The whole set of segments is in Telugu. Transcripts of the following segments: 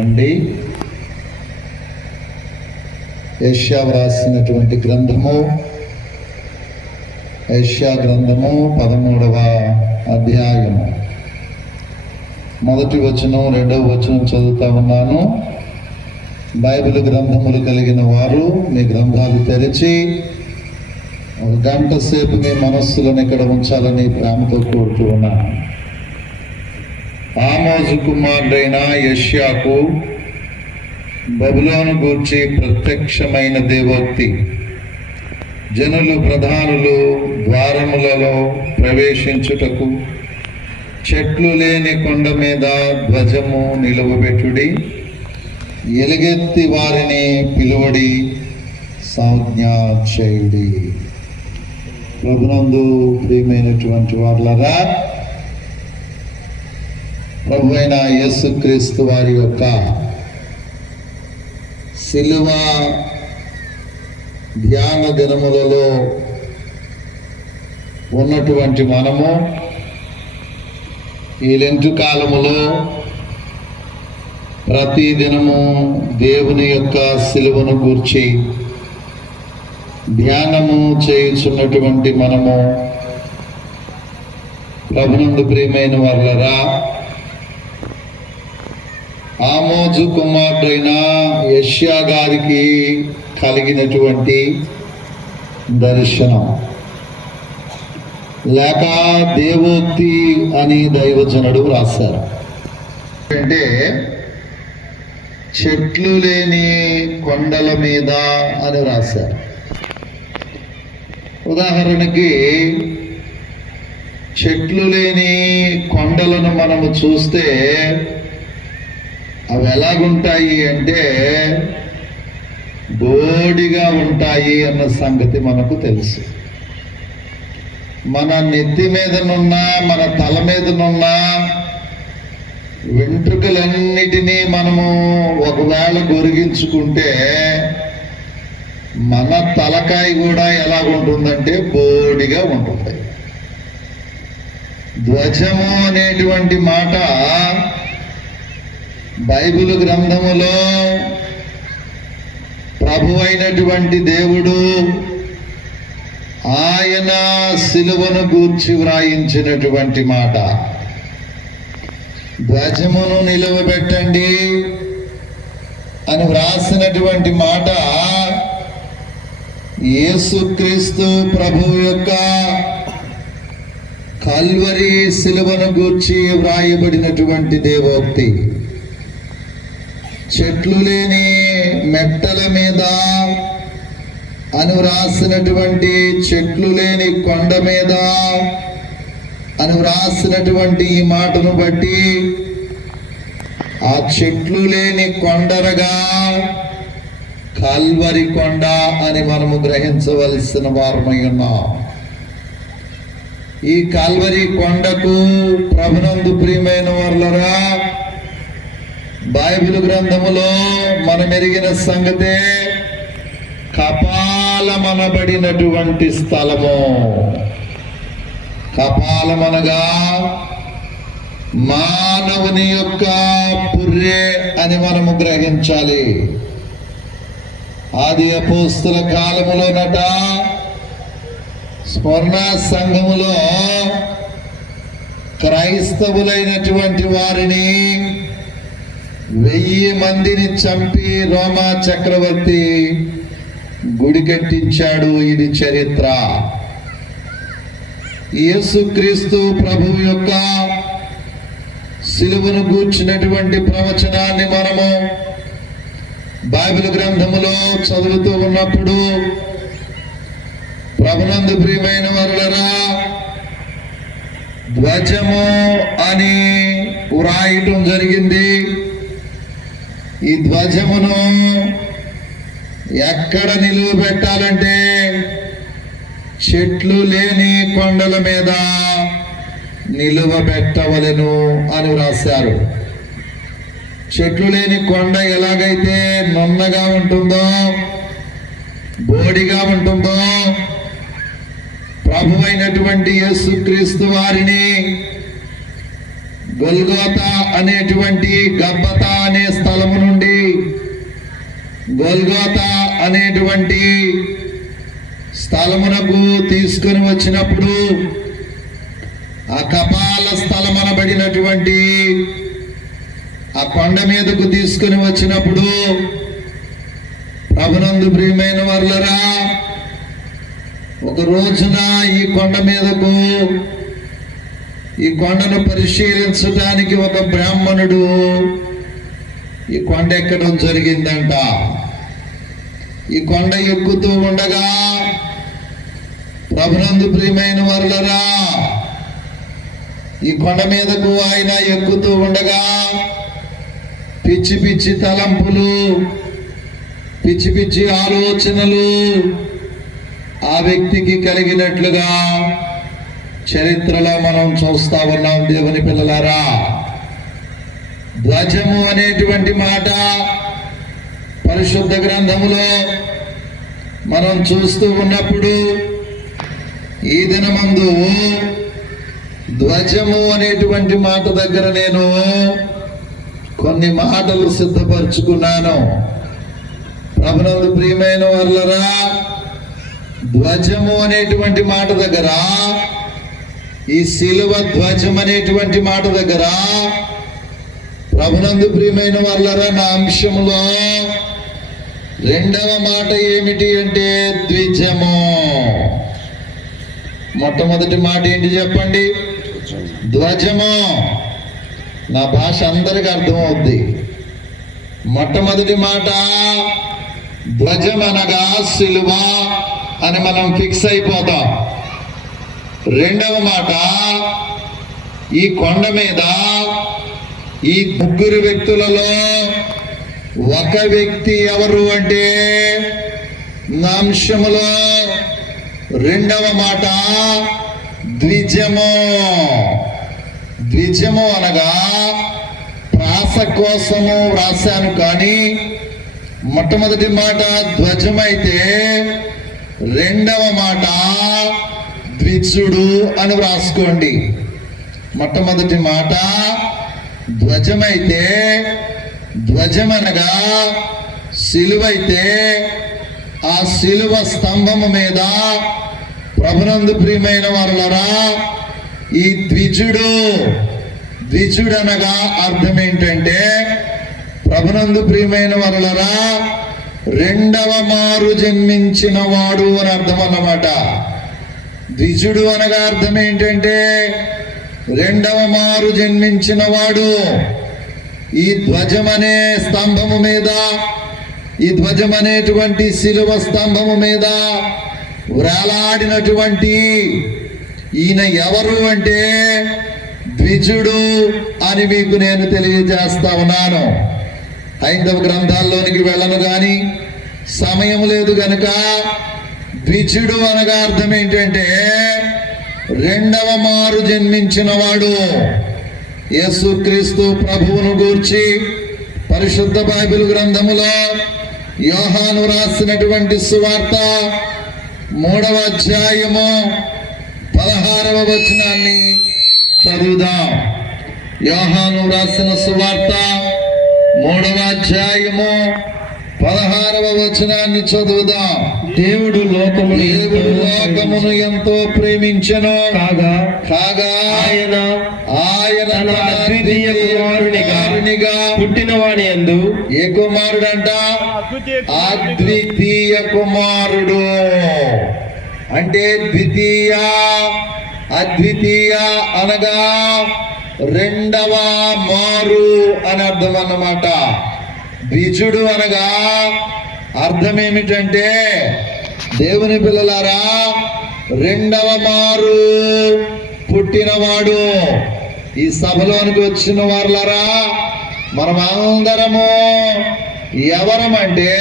నుండి యెషయా వ్రాసినటువంటి గ్రంథము, యెషయా గ్రంథము 13వ అధ్యాయము 1వ వచనం 2వ వచనం చదువుతా ఉన్నాను. బైబిల్ గ్రంథములు కలిగిన వారు మీ గ్రంథాలు తెరిచి ఒక గంట సేపు మీ మనస్సులను ఇక్కడ ఉంచాలని ప్రేమతో కోరుతూ ఉన్నాను. ఆమోజు కుమారుడైన యెషయాకు బబులోను గూర్చి ప్రత్యక్షమైన దేవోక్తి. జనులు ప్రధానులు ద్వారములలో ప్రవేశించుటకు చెట్లు లేని కొండ మీద ధ్వజము నిలువబెట్టుడి, ఎలుగెత్తి వారిని పిలువడి, సంజ్ఞ చేయుడి. ప్రభునందు ప్రియమైనటువంటి వారులారా, ప్రభు అయిన యేసుక్రీస్తు వారి యొక్క శిలువ ధ్యాన దినములలో ఉన్నటువంటి మనము ఈ లెంటు కాలములో ప్రతి దినము దేవుని యొక్క శిలువను గూర్చి ధ్యానము చేయుచున్నటువంటి మనము ప్రభునందు ప్రియమైన వారులారా, ఆమోజు కుమారుడైన యెషయా గారికి కలిగినటువంటి దర్శనం లేక దేవోక్తి అని దైవజనుడు రాశారు. అంటే చెట్లు లేని కొండల మీద అని రాశారు. ఉదాహరణకి చెట్లు లేని కొండలను మనము చూస్తే అవి ఎలాగుంటాయి అంటే బోడిగా ఉంటాయి అన్న సంగతి మనకు తెలుసు. మన నెత్తి మీదనున్న, మన తల మీదనున్న వెంట్రుకలన్నిటినీ మనము ఒకవేళ గొరిగించుకుంటే మన తలకాయ కూడా ఎలాగుంటుందంటే బోడిగా ఉంటుంది. ధ్వజము అనేటువంటి మాట బైబిల్ గ్రంథములో ప్రభు అయినటువంటి దేవుడు ఆయన శిలువను గూర్చి వ్రాయించినటువంటి మాట. ధ్వజమును నిలువబెట్టండి అని వ్రాసినటువంటి మాట యేసుక్రీస్తు ప్రభు యొక్క కల్వరి శిలువను గూర్చి వ్రాయబడినటువంటి దేవోక్తి. చెట్లు లేని మెట్టల మీద అని వ్రాసినటువంటి, చెట్లు లేని కొండ మీద అని వ్రాసినటువంటి ఈ మాటను బట్టి ఆ చెట్లు లేని కొండరగా కల్వరి కొండ అని మనము గ్రహించవలసిన వారమై ఉన్నాం. ఈ కల్వరి కొండకు ప్రభునందు ప్రియమైన వారులారా, బైబిల్ గ్రంథములో మనం ఎరిగిన సంగతే కపాలమనబడినటువంటి స్థలము. కపాలమనగా మానవుని యొక్క పుర్రె అని మనము గ్రహించాలి. ఆది అపోస్తుల కాలములోనట స్మరణ సంఘములో క్రైస్తవులైనటువంటి వారిని 1000 మందిని చంపి రోమా చక్రవర్తి గుడి కట్టించాడు. ఇది చరిత్ర. యేసుక్రీస్తు ప్రభువు యొక్క శిలువను గూర్చినటువంటి ప్రవచనాన్ని మనము బైబిల్ గ్రంథములో చదువుతూ ఉన్నప్పుడు ప్రభునందు ప్రియమైన వారులారా, ధ్వజము అని వ్రాయటం జరిగింది. ఈ ధ్వజమును ఎక్కడ నిలువబెట్టాలంటే చెట్లు లేని కొండల మీద నిలువబెట్టవలెను అని వ్రాశారు. చెట్లు లేని కొండ ఎలాగైతే నున్నగా ఉంటుందో, బోడిగా ఉంటుందో, ప్రభు అయినటువంటి యేసుక్రీస్తు వారిని గొల్గోతా అనేటువంటి గబ్బతా అనే స్థలము గొల్గోతా అనేటువంటి స్థలమునకు తీసుకొని వచ్చినప్పుడు ఆ కపాల స్థలం అనబడినటువంటి ఆ కొండ మీదకు తీసుకొని వచ్చినప్పుడు ప్రభునందు ప్రియమైన వర్లరా, ఒక రోజున ఈ కొండ మీదకు, ఈ కొండను పరిశీలించడానికి ఒక బ్రాహ్మణుడు ఈ కొండ ఎక్కడం జరిగిందంట. ఈ కొండ ఎక్కుతూ ఉండగా ప్రభునందు ప్రియమైన వర్లరా, ఈ కొండ మీదకు ఆయన ఎక్కుతూ ఉండగా పిచ్చి పిచ్చి తలంపులు, పిచ్చి పిచ్చి ఆలోచనలు ఆ వ్యక్తికి కలిగినట్లుగా చరిత్రలో మనం చూస్తా ఉన్నాం. దేవుని పిల్లలారా, ధ్వజము అనేటువంటి మాట పరిశుద్ధ గ్రంథములో మనం చూస్తూ ఉన్నప్పుడు ఈ దినమందు ధ్వజము అనేటువంటి మాట దగ్గర నేను కొన్ని మాటలు సిద్ధపరచుకున్నాను. ప్రభునందు ప్రియమైన వర్లరా, ధ్వజము అనేటువంటి మాట దగ్గర, ఈ శిలువ ధ్వజం అనేటువంటి మాట దగ్గర ప్రభునందు ప్రియమైన వర్లరా, నా అంశంలో రెండవ మాట ఏమిటి అంటే ద్విజము. మొట్టమొదటి మాట ఏంటి చెప్పండి? ధ్వజము. నా భాష అందరికి అర్థమవుద్ది. మొట్టమొదటి మాట ధ్వజం అనగా సిలువ అని మనం ఫిక్స్ అయిపోతాం. రెండవ మాట, ఈ కొండ మీద ఈ ముగ్గురు వ్యక్తులలో ఒక వ్యక్తి ఎవరు అంటే నా అంశములో రెండవ మాట ద్విజము. ద్విజము అనగా ప్రాస కోసము వ్రాసాను, కానీ మొట్టమొదటి మాట ధ్వజమైతే రెండవ మాట ద్విజుడు అని వ్రాసుకోండి. మొట్టమొదటి మాట ధ్వజమైతే, ధ్వజమనగా సిలువైతే, ఆ సిలువ స్తంభము మీద ప్రభునందు ప్రియమైన వారలారా, ఈ ద్విజుడు, ద్విజుడు అనగా అర్థం ఏంటంటే ప్రభునందు ప్రియమైన వారలారా, రెండవ మారు జన్మించిన వాడు అని అర్థం అన్నమాట. ద్విజుడు అనగా అర్థం ఏంటంటే రెండవ మారు జన్మించిన వాడు. ఈ ధ్వజం అనే స్తంభము మీద, ఈ ధ్వజం అనేటువంటి శిలువ స్తంభము మీద వ్రేలాడినటువంటి ఈయన ఎవరు అంటే ద్విజుడు అని మీకు నేను తెలియజేస్తా ఉన్నాను. హైందవ గ్రంథాల్లోనికి వెళ్ళను కానీ సమయం లేదు గనుక, ద్విజుడు అనగా అర్థం ఏంటంటే రెండవ మారు జన్మించిన వాడు. యేసుక్రీస్తు ప్రభువును గూర్చి పరిశుద్ధ బైబిల్ గ్రంథములో యోహాను రాసినటువంటి సువార్త 3వ అధ్యాయము 16వ వచనాన్ని చదువుదాం. యోహాను రాసిన సువార్త 3వ అధ్యాయము 16వ వచనాన్ని చదువుదాం. దేవుడు లోకమును ఎంతో ప్రేమించెను కాగా ఆయన తన అద్వితీయ కుమారునిగా పుట్టినవాని యందు. ఏ కుమారుడంట? అద్వితీయ కుమారుడు. అంటే ద్వితీయ, అద్వితీయ అనగా రెండవ మారు అని అర్థం అన్నమాట. ద్విజుడు అనగా అర్థం ఏమిటంటే దేవుని పిల్లలారా, రెండవ మారు పుట్టినవాడు. ఈ సభలోనికి వచ్చిన వారులారా, మనమందరము ఎవరమంటే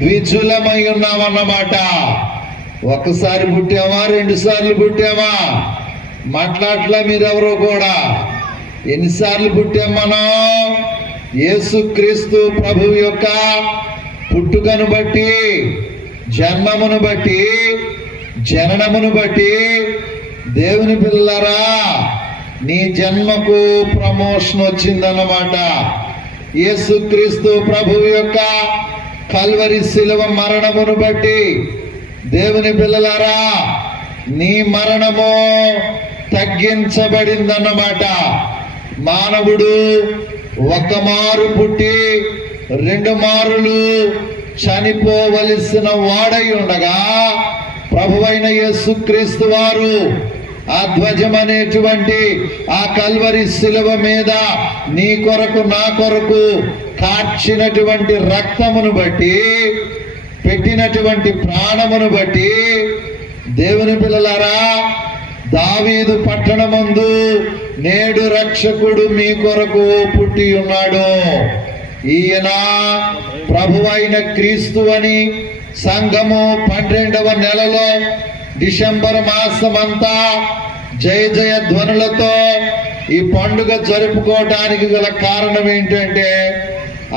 ద్విజులమై ఉన్నామన్నమాట. ఒక్కసారి పుట్టామా, 2 సార్లు పుట్టామా? మాట్లాడట్లా మీరెవరో కూడా. ఎన్నిసార్లు పుట్టాం మనం? యేసుక్రీస్తు ప్రభు యొక్క పుట్టుకను బట్టి, జన్మమును బట్టి, జననమును బట్టి దేవుని పిల్లలారా, నీ జన్మకు ప్రమోషన్ వచ్చిందన్నమాట. యేసుక్రీస్తు ప్రభు యొక్క కల్వరి శిలువ మరణమును బట్టి దేవుని పిల్లలారా నీ మరణము తగ్గించబడిందన్నమాట. మానవుడు ఒక మారు పుట్టి 2 మారులు చనిపోవలసిన వాడై ఉండగా ప్రభువైన యేసుక్రీస్తు వారు ఆ ధ్వజం అనేటువంటి ఆ కల్వరి శిలువ మీద నీ కొరకు నా కొరకు కార్చినటువంటి రక్తమును బట్టి, పెట్టినటువంటి ప్రాణమును బట్టి దేవుని పిల్లలారా దావీదు పట్టణమందు నేడు రక్షకుడు మీ కొరకు పుట్టి ఉన్నాడు. ఈయన ప్రభువైన క్రీస్తు అని సంఘము 12వ నెలలో డిసెంబర్ మాసమంతా జయ జయ ధ్వనులతో ఈ పండుగ జరుపుకోవటానికి గల కారణం ఏంటంటే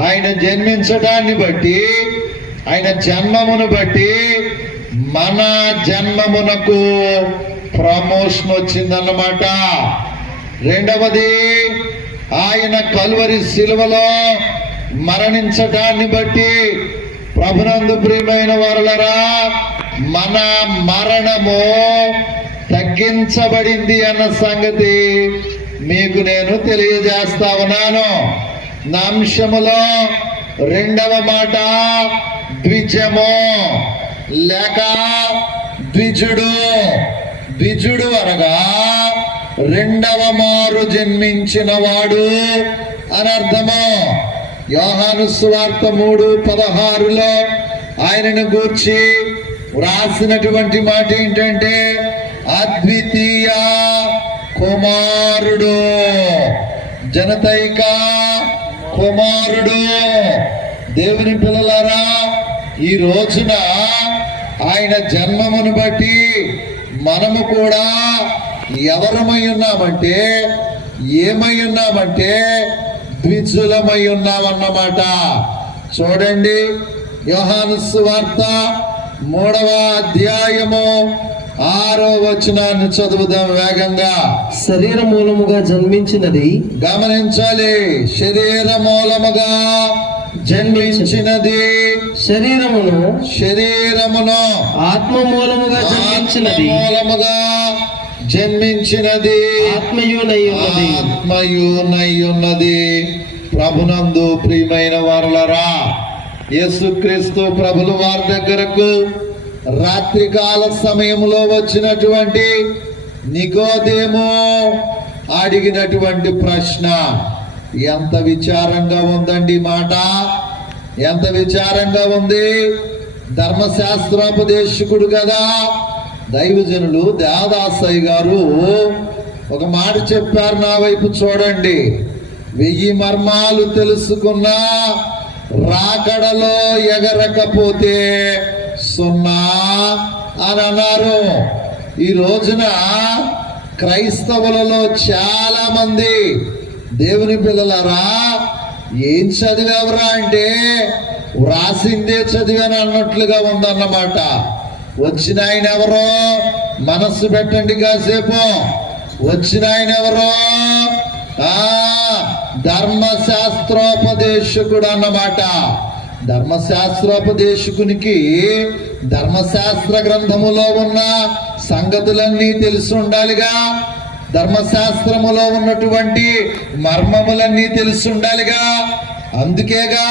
ఆయన జన్మించడాన్ని బట్టి, ఆయన జన్మమును బట్టి మన జన్మమునకు ప్రమోషన్ వచ్చిందన్నమాట. రెండవది, ఆయన కల్వరి శిలువలో మరణించటాన్ని బట్టి ప్రభునందు ప్రియమైన వారలారా మన మరణము తగ్గించబడింది అన్న సంగతి మీకు నేను తెలియజేస్తా ఉన్నాను. నా అంశములో 2వ మాట ద్విజము లేక ద్విజుడు. ద్విజుడు అనగా 2వ మారు జన్మించిన వాడు అని అర్థము. యోహాను సువార్త 3:16లో ఆయనను గూర్చి వ్రాసినటువంటి మాట ఏంటంటే అద్వితీయ కుమారుడు, జనతైక కుమారుడు. దేవుని పిల్లలారా ఈ రోజున ఆయన జన్మమును బట్టి మనము కూడా ఎవరమై ఉన్నామంటే, ఏమై ఉన్నామంటే ద్విజులమై ఉన్నామన్నమాట. చూడండి, యోహాను సువార్త 3వ అధ్యాయము 6వ వచనాన్ని చదువుదాం వేగంగా. శరీర మూలముగా జన్మించినది, గమనించాలి, శరీర మూలముగా జన్మించినది, శరీరమును ఆత్మ మూలముగా జన్మించినది, ఆత్మయునయ్యున్నది. ప్రభునందు ప్రియమైన వారలారా యేసుక్రీస్తు ప్రభుల వారి దగ్గరకు రాత్రికాల సమయంలో వచ్చినటువంటి నికోదేము అడిగినటువంటి ప్రశ్న ఎంత విచారంగా ఉందండి మాట, ఎంత విచారంగా ఉంది. ధర్మశాస్త్రోపదేశకుడు కదా, దైవజనులు దేవదాసయ్య గారు ఒక మాట చెప్పారు. నా వైపు చూడండి. 1000 మర్మాలు తెలుసుకున్నా రాకడలో ఎగరకపోతే 0 అని అన్నారు. ఈ రోజున క్రైస్తవులలో చాలా మంది దేవుని పిల్లలారా ఏం చదివావురా అంటే వ్రాసిందే చదివాను అన్నట్లుగా ఉందన్నమాట. వచ్చిన ఆయన ఎవరో మనస్సు పెట్టండి కాసేపు. వచ్చిన ఆయన ఎవరో ధర్మశాస్త్రోపదేశకుడు అన్నమాట. ధర్మశాస్త్రోపదేశకునికి ధర్మశాస్త్ర గ్రంథములో ఉన్న సంగతులన్నీ తెలిసి ఉండాలిగా, ధర్మశాస్త్రములో ఉన్నటువంటి మర్మములన్నీ తెలిసి ఉండాలిగా. అందుకేగా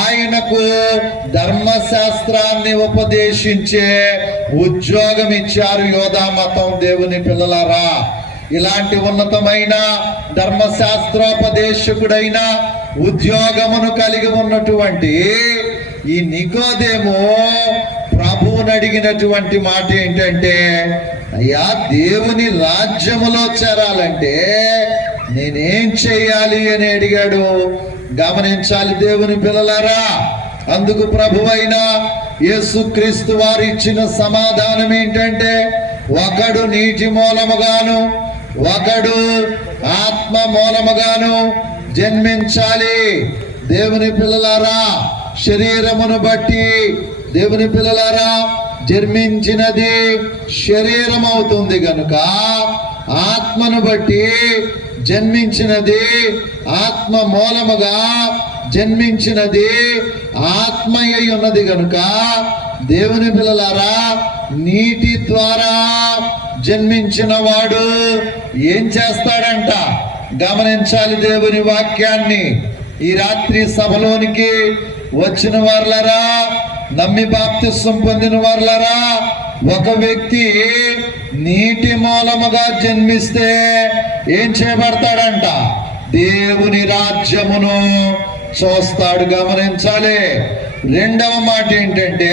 ఆయనకు ధర్మశాస్త్రాన్ని ఉపదేశించే ఉద్యోగం ఇచ్చారు యోధా మతం. దేవుని పిల్లలారా ఇలాంటి ఉన్నతమైన ధర్మశాస్త్రోపదేశకుడైన ఉద్యోగమును కలిగి ఉన్నటువంటి ఈ నికోదేము ప్రభువుని అడిగినటువంటి మాట ఏంటంటే, అయ్యా దేవుని రాజ్యములో చేరాలంటే నేనేం చేయాలి అని అడిగాడు. గమనించాలి దేవుని పిల్లలారా. అందుకు ప్రభువైన యేసుక్రీస్తు వారు ఇచ్చిన సమాధానం ఏంటంటే, ఒకడు నీటి మూలముగాను ఒకడు ఆత్మ మూలముగాను జన్మించాలి. దేవుని పిల్లలారా శరీరమును బట్టి దేవుని పిల్లలారా జన్మించినది శరీరం అవుతుంది గనుక ఆత్మను బట్టి జన్మించినది ఆత్మ మూలముగా జన్మించినది ఆత్మయ్య ఉన్నది గనుక దేవుని పిల్లలారా, నీటి ద్వారా జన్మించిన వాడు ఏం చేస్తాడంట? గమనించాలి దేవుని వాక్యాన్ని. ఈ రాత్రి సభలోనికి వచ్చిన వారులరా, నమ్మి బాప్తిస్వం పొందిన వారులరా, ఒక వ్యక్తి నీటి మూలముగా జన్మిస్తే ఏం చేయబడతాడంట? దేవుని రాజ్యమును చూస్తాడు. గమనించాలి. రెండవ మాట ఏంటంటే,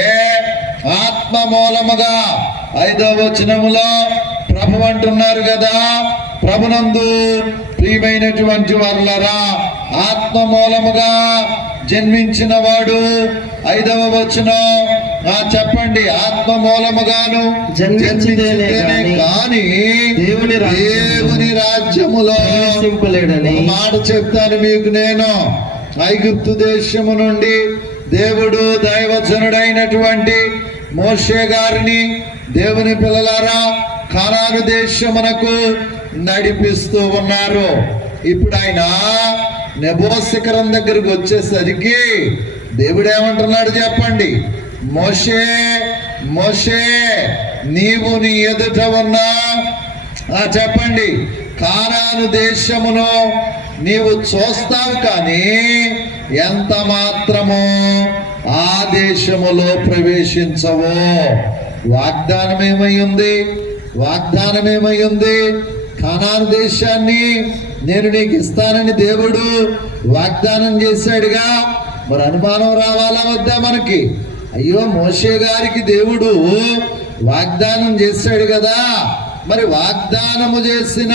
ఆత్మ మూలముగా 5వ వచనములో ప్రభు అంటున్నారు కదా, ప్రభునందు ప్రియమైనటువంటి వారులరా, ఆత్మ మూలముగా జన్మించిన వాడు 5వ వచనం చెప్పండి, ఆత్మ మూలముగాను జన్మించితేనే గాని దేవుని రాజ్యములో ప్రవేశింపలేడని. మాట చెప్తాను మీకు నేను. ఐగుప్తు దేశము నుండి దేవుడు దైవజనుడైనటువంటి మోషే గారిని దేవుని పిల్లలారా కానాను దేశమునకు నడిపిస్తూ ఉన్నారు. ఇప్పుడు ఆయన నెబో శిఖరం దగ్గరకు వచ్చేసరికి దేవుడు ఏమంటున్నాడు చెప్పండి? మోషే మోషే, నీవు నీ ఎదుట ఉన్నా చెప్పండి, కానాను దేశమును నీవు చూస్తావు, కానీ ఎంత మాత్రము ఆ దేశములో ప్రవేశించవు. వాగ్దానం ఏమై ఉంది? వాగ్దానం ఏమై ఉంది? కానాను దేశాన్ని నేను నీకు ఇస్తానని దేవుడు వాగ్దానం చేశాడుగా. మరి అనుమానం రావాలా వద్దా మనకి? అయ్యో, మోషే గారికి దేవుడు వాగ్దానం చేశాడు కదా, మరి వాగ్దానము చేసిన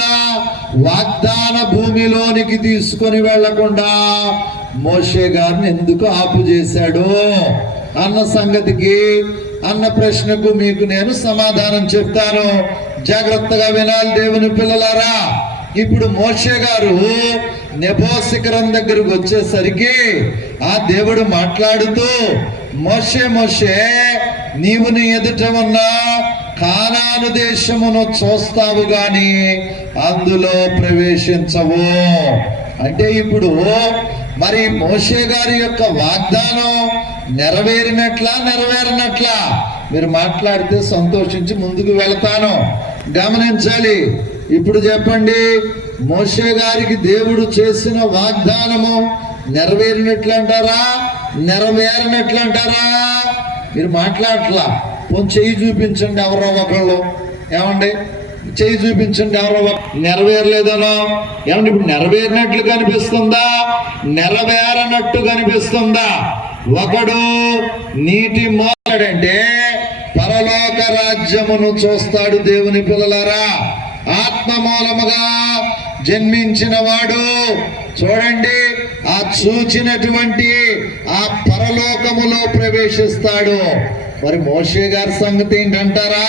వాగ్దాన భూమిలోనికి తీసుకొని వెళ్లకుండా మోషే గారిని ఎందుకు ఆపు చేశాడు అన్న సంగతికి, అన్న ప్రశ్నకు మీకు నేను సమాధానం చెప్తాను. జాగ్రత్తగా వినాలి దేవుని పిల్లలారా. ఇప్పుడు మోషే గారు నెబో శిఖరం దగ్గరకు వచ్చేసరికి ఆ దేవుడు మాట్లాడుతూ, మోషే మోషే, నీవు నీ ఎదుట ఉన్న కానాను దేశమును చూస్తావు గాని అందులో ప్రవేశించవు. అంటే ఇప్పుడు మరి మోషే గారి యొక్క వాగ్దానం నెరవేరినట్లా నెరవేరినట్లా? మీరు మాట్లాడితే సంతోషించి ముందుకు వెళతాను. గమనించాలి. ఇప్పుడు చెప్పండి, మోషే గారికి దేవుడు చేసిన వాగ్దానము నెరవేరినట్లంటారా నెరవేరినట్లంటారా? మీరు మాట్లాడట్లా. కొంచెం చెయ్యి చూపించండి ఎవరో ఒకళ్ళు. ఏమండి, చెయ్యి చూపించండి ఎవరో. నెరవేరలేదనో ఏమండి? ఇప్పుడు నెరవేరినట్లు కనిపిస్తుందా నెరవేరనట్టు కనిపిస్తుందా? ఒకడు నీటి మోసాడంటే పరలోక రాజ్యమును చూస్తాడు. దేవుని పిల్లలారా, ఆత్మ మూలముగా జన్మించిన వాడు చూడండి, ఆ చూచినటువంటి ఆ పరలోకములో ప్రవేశిస్తాడు. మరి మోషే గారి సంగతి ఏంటంటారా?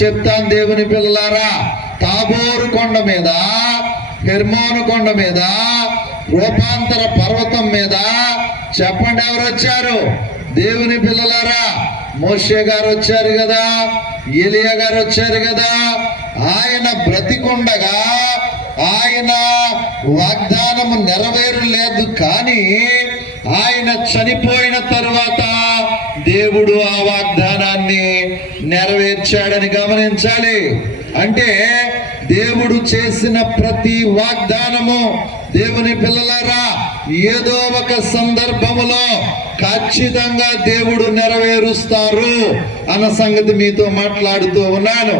చెప్తాను దేవుని పిల్లలారా. తాబోరు కొండ మీద, హెర్మోను కొండ మీద, రూపాంతర పర్వతం మీద చెప్పండి ఎవరు వచ్చారు? దేవుని పిల్లలారా, మోషే గారు వచ్చారు కదా, ఏలియా గారు వచ్చారు కదా. ఆయన బ్రతికుండగా ఆయన వాగ్దానము నెరవేరలేదు, కానీ ఆయన చనిపోయిన తరువాత దేవుడు ఆ వాగ్దానాన్ని నెరవేర్చాడని గమనించాలి. అంటే దేవుడు చేసిన ప్రతి వాగ్దానము దేవుని పిల్లలారా ఏదో ఒక సందర్భములో ఖచ్చితంగా దేవుడు నెరవేరుస్తారు అన్న సంగతి మీతో మాట్లాడుతూ ఉన్నాను.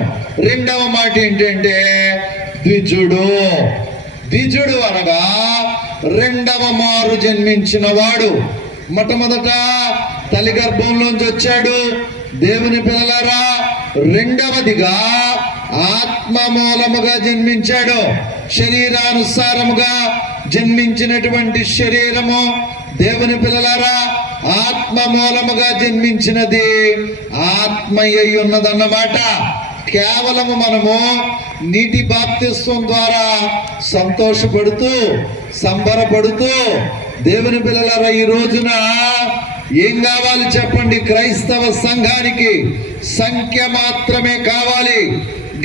రెండవ మాట ఏంటంటే ద్విజుడు. ద్విజుడు అనగా రెండవ మారు జన్మించిన వాడు. మొట్టమొదట తల్లి గర్భంలోంచి వచ్చాడు దేవుని పిల్లలారా. రెండవదిగా ఆత్మ మూలముగా జన్మించాడు. శరీరానుసారముగా జన్మించినటువంటి శరీరము దేవుని పిల్లలారా ఆత్మ మూలముగా జన్మించినది ఆత్మయ్య ఉన్నదన్నమాట. కేవలము మనము నీటి బాప్తిస్వం ద్వారా సంతోషపడుతూ సంబరపడుతూ దేవుని పిల్లలారా ఈ రోజున ఏం కావాలి చెప్పండి? క్రైస్తవ సంఘానికి సంఖ్య మాత్రమే కావాలి.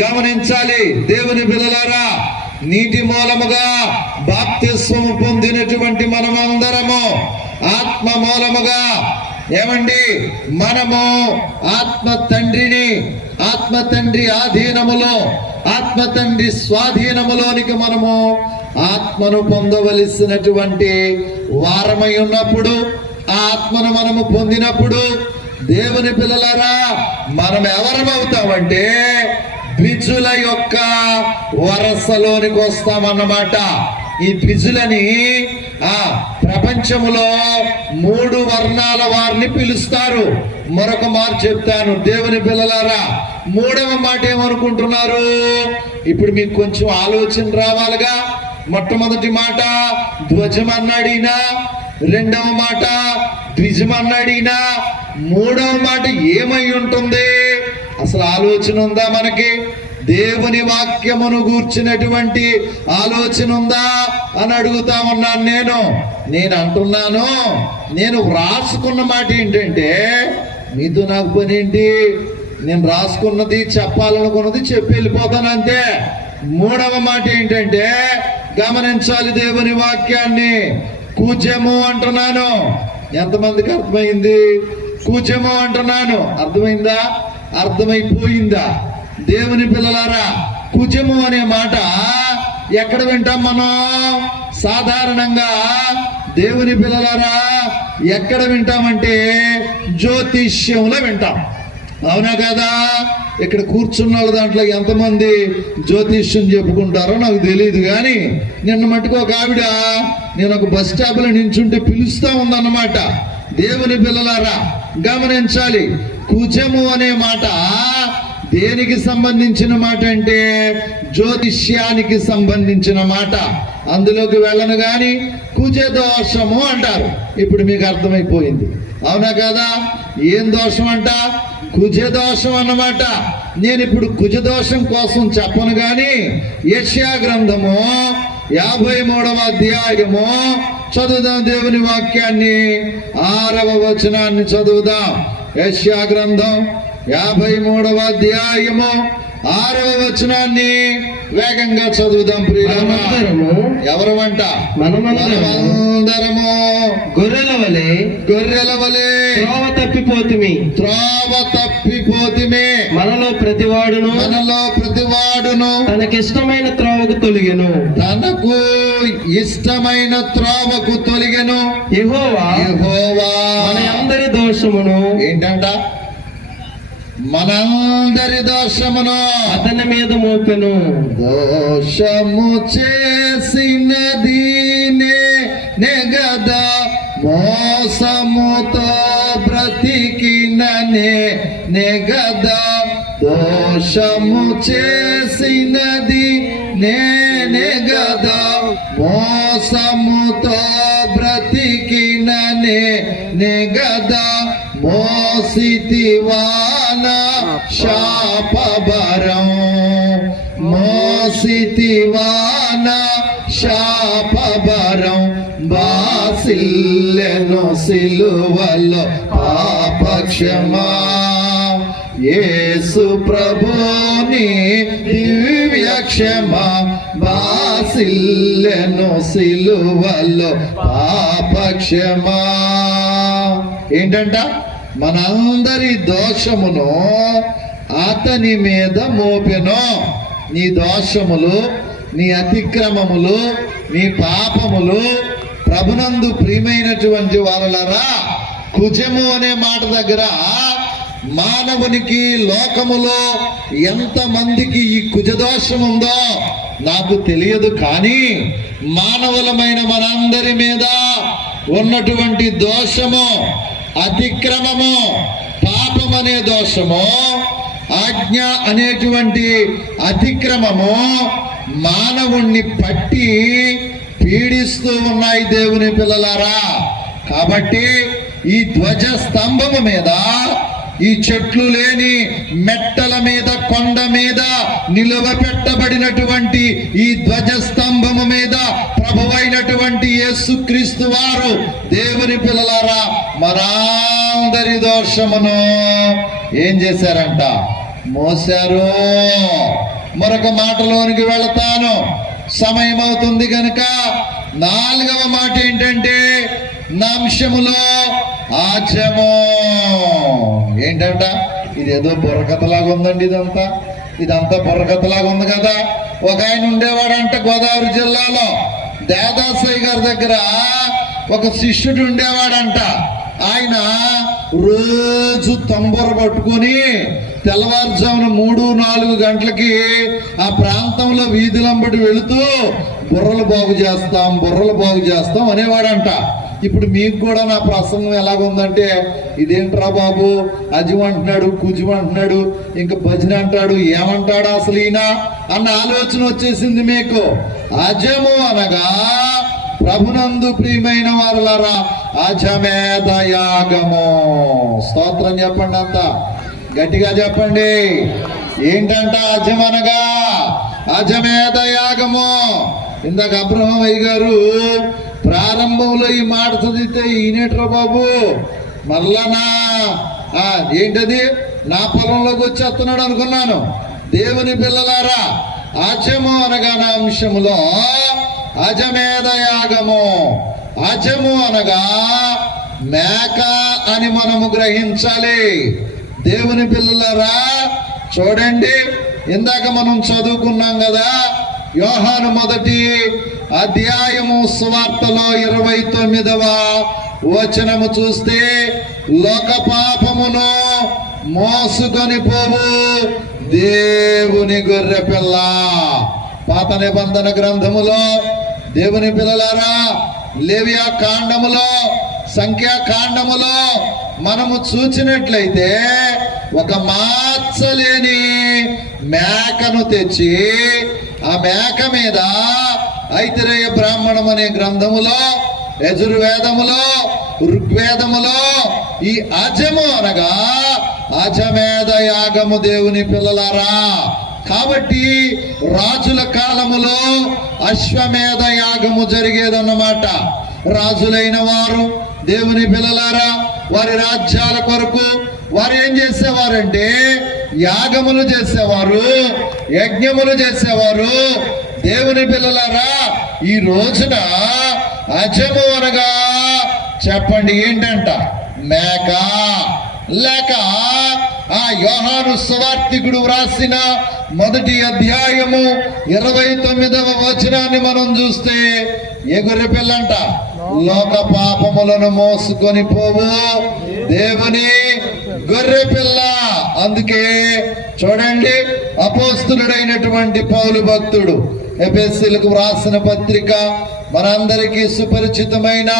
గమనించాలి దేవుని పిల్లలారా, నీటి మూలముగా బాప్తిస్మము పొందినటువంటి మనమందరము ఆత్మ మూలముగా ఏమండి మనము ఆత్మ తండ్రి ఆధీనములో ఆత్మ తండ్రి స్వాధీనములోనికి మనము ఆత్మను పొందవలసినటువంటి వారమై ఉన్నప్పుడు ఆ ఆత్మను మనము పొందినప్పుడు దేవుని పిల్లలారా మనం ఎవరమవుతామంటే ద్విజుల యొక్క వరసలోనికి వస్తామన్నమాట. ఈ ద్విజులని ప్రపంచములో 3 వర్ణాల వారిని పిలుస్తారు. మరొక మాట చెప్తాను దేవుని పిల్లలారా, 3వ మాట ఏమనుకుంటున్నారు? ఇప్పుడు మీకు కొంచెం ఆలోచన రావాలిగా. మొట్టమొదటి మాట ధ్వజం అన్నాడినా, 2వ మాట ద్విజం అన్నాడినా, 3వ మాట ఏమై ఉంటుంది? అసలు ఆలోచన ఉందా మనకి? దేవుని వాక్యమును గూర్చినటువంటి ఆలోచన ఉందా అని అడుగుతా ఉన్నాను. నేను అంటున్నాను, నేను రాసుకున్న మాట ఏంటంటే, మీతో నాకు పని ఏంటి? నేను రాసుకున్నది చెప్పాలనుకున్నది చెప్పి వెళ్ళిపోతాను అంతే. 3వ మాట ఏంటంటే, గమనించాలి దేవుని వాక్యాన్ని. కూజము అంటున్నాను. ఎంతమందికి అర్థమైంది? కూజము అంటున్నాను. అర్థమైందా? అర్థమైపోయిందా? దేవుని పిల్లలారా, కుజము అనే మాట ఎక్కడ వింటాం మనం? సాధారణంగా దేవుని పిల్లలారా ఎక్కడ వింటామంటే జ్యోతిష్యంలో వింటాం. అవునా కదా? ఇక్కడ కూర్చున్న వాళ్ళ దాంట్లో ఎంతమంది జ్యోతిష్యం చెప్పుకుంటారో నాకు తెలియదు, కానీ నిన్న మట్టుకు ఒక ఆవిడ నేను ఒక బస్ స్టాప్లో నించుంటే పిలుస్తా ఉందన్నమాట. దేవుని పిల్లలారా గమనించాలి, కుజము అనే మాట దేనికి సంబంధించిన మాట అంటే జ్యోతిష్యానికి సంబంధించిన మాట. అందులోకి వెళ్ళను గాని కుజ దోషము అంటారు. ఇప్పుడు మీకు అర్థమైపోయింది, అవునా కదా? ఏం దోషం అంట? కుజ దోషం అన్నమాట. నేను ఇప్పుడు కుజ దోషం కోసం చెప్పను గాని యెషయా గ్రంథము 53వ అధ్యాయము చదువుదాం. దేవుని వాక్యాన్ని 6వ వచనాన్ని చదువుదాం. యెషయా గ్రంథం 53వ అధ్యాయము 6వ వచనాన్ని వేగంగా చదువుదాం. ప్రియులారా, ఎవరమంట? మనమందరము గొర్రెల వలె త్రోవ తప్పిపోతిమి. మనలో ప్రతివాడును తనకిష్టమైన త్రోవకు తొలగెను. యెహోవా మనందరి దోషమును ఏంటంట? మనందరి దోషమును అతని మీద మోపెను. దోషము చేసినది నెగదా, మోసముతో బ్రతికిన నెగదా. దోషము చేసినది నెగదా, మోసముతో బ్రతికిన నెగదా. మోసితివాన శాపభరం, మోసితివాన శాపభరం. బాసిల్లెను సిలువలో పాపక్షమా. యేసు ప్రభుని దివ్య క్షమా. బాసిల్లెను సిలువలో పాపక్షమా. ఏంటంట? మనందరి దోషమును అతని మీద మోపెను. నీ దోషములు, నీ అతిక్రమములు, నీ పాపములు ప్రభునందు ప్రియమైనటువంటి వారలారా, కుజము అనే మాట దగ్గర మానవునికి లోకములో ఎంతమందికి ఈ కుజదోషం ఉందో నాకు తెలియదు, కానీ మానవులమైన మనందరి మీద ఉన్నటువంటి దోషము, అతిక్రమము, పాపం అనే దోషము, ఆజ్ఞ అనేటువంటి అతిక్రమము మానవుణ్ణి పట్టి పీడిస్తూ ఉన్నాయి దేవుని పిల్లలారా. కాబట్టి ఈ ధ్వజ స్తంభము మీద, ఈ చెట్లు లేని మెట్టల మీద, కొండ మీద నిలువబెట్టబడినటువంటి ఈ ధ్వజ స్తంభము మీద ప్రభువైనటువంటి యేసుక్రీస్తు వారు దేవుని పిల్లలారా మనందరి దోషమును ఏం చేశారంట? మోసారు. మరొక మాటలోనికి వెళతాను. సమయం అవుతుంది కనుక 4వ మాట ఏంటంటే నా అంశములో ఆచము. ఏంటంట? ఇదేదో బుర్రకథలాగా ఉందండి. ఇదంతా బుర్రకథలాగా ఉంది కదా. ఒక ఆయన ఉండేవాడంట గోదావరి జిల్లాలో, దేదాసయ్య గారి దగ్గర ఒక శిష్యుడు ఉండేవాడంట. ఆయన రోజు తంబుర పట్టుకొని తెల్లవారుజామున 3-4 గంటలకి ఆ ప్రాంతంలో వీధులంబడి వెళుతూ బుర్రలు బాగు చేస్తాం అనేవాడంట. ఇప్పుడు మీకు కూడా నా ప్రసంగం ఎలాగుందంటే, ఇదేంట్రా బాబు అజం అంటున్నాడు, కుజం అంటున్నాడు, ఇంకా భజన అంటాడు, ఏమంటాడు అసలు ఈయన అన్న ఆలోచన వచ్చేసింది మీకు. అజము అనగా ప్రభునందు ప్రియమైన వారలారా అజమేధ యాగము. స్తోత్రం చెప్పండి, అంతా గట్టిగా చెప్పండి. ఏంటంట అజమనగా? అజమేధ యాగము. ఇందాక అబ్రహం అయ్య గారు ప్రారంభంలో ఈ మాట చదివితే ఈనేట్రా బాబు మళ్ళా ఏంటది నా పొలంలోకి వచ్చేస్తున్నాడు అనుకున్నాను. దేవుని పిల్లలారా, అజము అనగా నా అంశములో అజమేధ యాగము. అజము అనగా మేక అని మనము గ్రహించాలి. దేవుని పిల్లలారా చూడండి, ఇందాక మనం చదువుకున్నాం కదా, యోహాను 1వ అధ్యాయము సువార్తలో 29వ వచనము చూస్తే, లోక పాపమును మోసుకొని పోవు దేవుని గొర్రె పిల్ల. పాత నిబంధన గ్రంథములో దేవుని పిల్లలారా లేవియా కాండములో సంఖ్యాకాండములో మనము చూచినట్లయితే ఒక మాత్సలేని మేకను తెచ్చి ఆ మేక మీద ఐతిరేయ బ్రాహ్మణం అనే గ్రంథములో, యజుర్వేదములో, ఋగ్వేదములో ఈ అజము అనగా అజమేధ యాగము. దేవుని పిల్లలారా, కాబట్టి రాజుల కాలములో అశ్వమేధ యాగము జరిగేదన్నమాట. రాజులైన వారు దేవుని పిల్లలారా వారి రాజ్యాల కొరకు వారు ఏం చేసేవారంటే యాగములు చేసేవారు, యజ్ఞములు చేసేవారు. దేవుని పిల్లలారా, ఈ రోజున అజము అనగా చెప్పండి ఏంటంట? మేక. లేక ఆ యోహాను సువార్తికుడు వ్రాసిన 1వ అధ్యాయము 29వ వచనాన్ని మనం చూస్తే ఏ గొర్రె పిల్లంట? లోక పాపములను మోసుకొని పోవు దేవుని గొర్రె పిల్ల. అందుకే చూడండి, అపోస్తులుడైనటువంటి పౌలు భక్తుడు ఎఫెసీయులకు వ్రాసిన పత్రిక మనందరికీ సుపరిచితమైన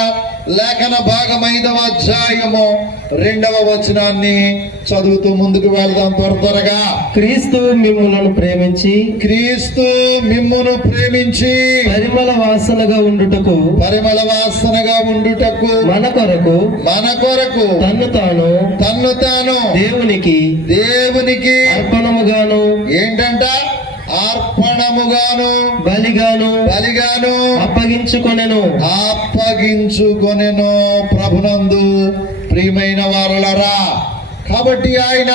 లేఖన భాగం 5వ అధ్యాయము 2వ వచనాన్ని చదువుతూ ముందుకు వెళ్దాం త్వరగా. క్రీస్తు మిమ్ములను ప్రేమించి పరిమళ వాసనగా ఉండుటకు మన కొరకు తన్ను తాను దేవునికి అర్పణముగాను ఏంటంట? అర్పణముగాను బలిగాను అప్పగించుకొనెను ప్రభునందు ప్రియమైన వారలారా. కాబట్టి ఆయన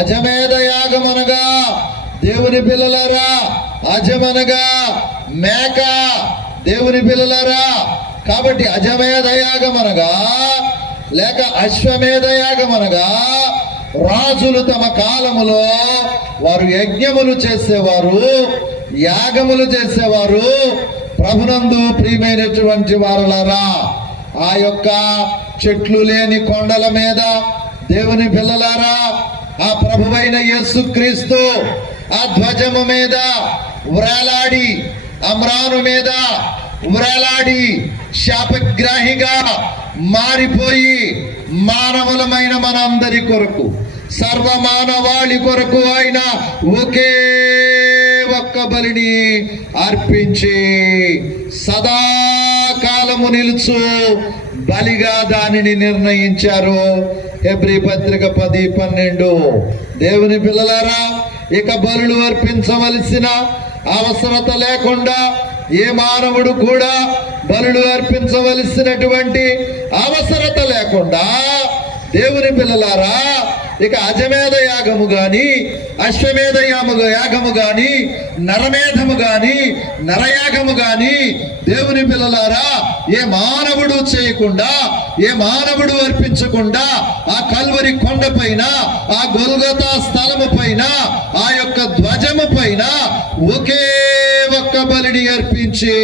అజమేధ యాగమనగా దేవుని పిల్లలారా, అజమనగా మేక. దేవుని పిల్లలారా, కాబట్టి అజమేధ యాగమనగా లేక అశ్వమేధ యాగమనగా రాజులు తమ కాలములో వారు యజ్ఞములు చేసేవారు, యాగములు చేసేవారు. ప్రభునందు ప్రియమైనటువంటి వారలారా, ఆ యొక్క చెట్లు లేని కొండల మీద దేవుని పిల్లలారా ఆ ప్రభువైన యేసుక్రీస్తు ఆ ధ్వజము మీద వ్రేలాడి, అమ్రాను మీద వ్రేలాడి శాపగ్రాహిగా మారిపోయి మానవులమైన మనందరి కొరకు, సర్వమానవాళి కొరకు ఆయన ఒకే ఒక్క బలిని అర్పించి సదాకాలము నిలుచు బలిగా దానిని నిర్ణయించారు. హెబ్రీ పత్రిక 10:12. దేవుని పిల్లలారా, ఇక బలులు అర్పించవలసిన అవసరత లేకుండా ఏ మానవుడు కూడా బలులు అర్పించవలసినటువంటి అవసరత లేకుండా దేవుని పిల్లలారా ఇక అజమేధ యాగము గాని, అశ్వమేధ యాగము గాని, నరమేధము గాని, నరయాగము గాని దేవుని పిల్లలారా ఏ మానవుడు చేయకుండా, ఏ మానవుడు అర్పించకుండా ఆ కల్వరి కొండ పైన, ఆ గొల్గొతా స్థలము పైన, ఆ యొక్క ధ్వజము పైన ఒకే ఒక్క బలిని అర్పించి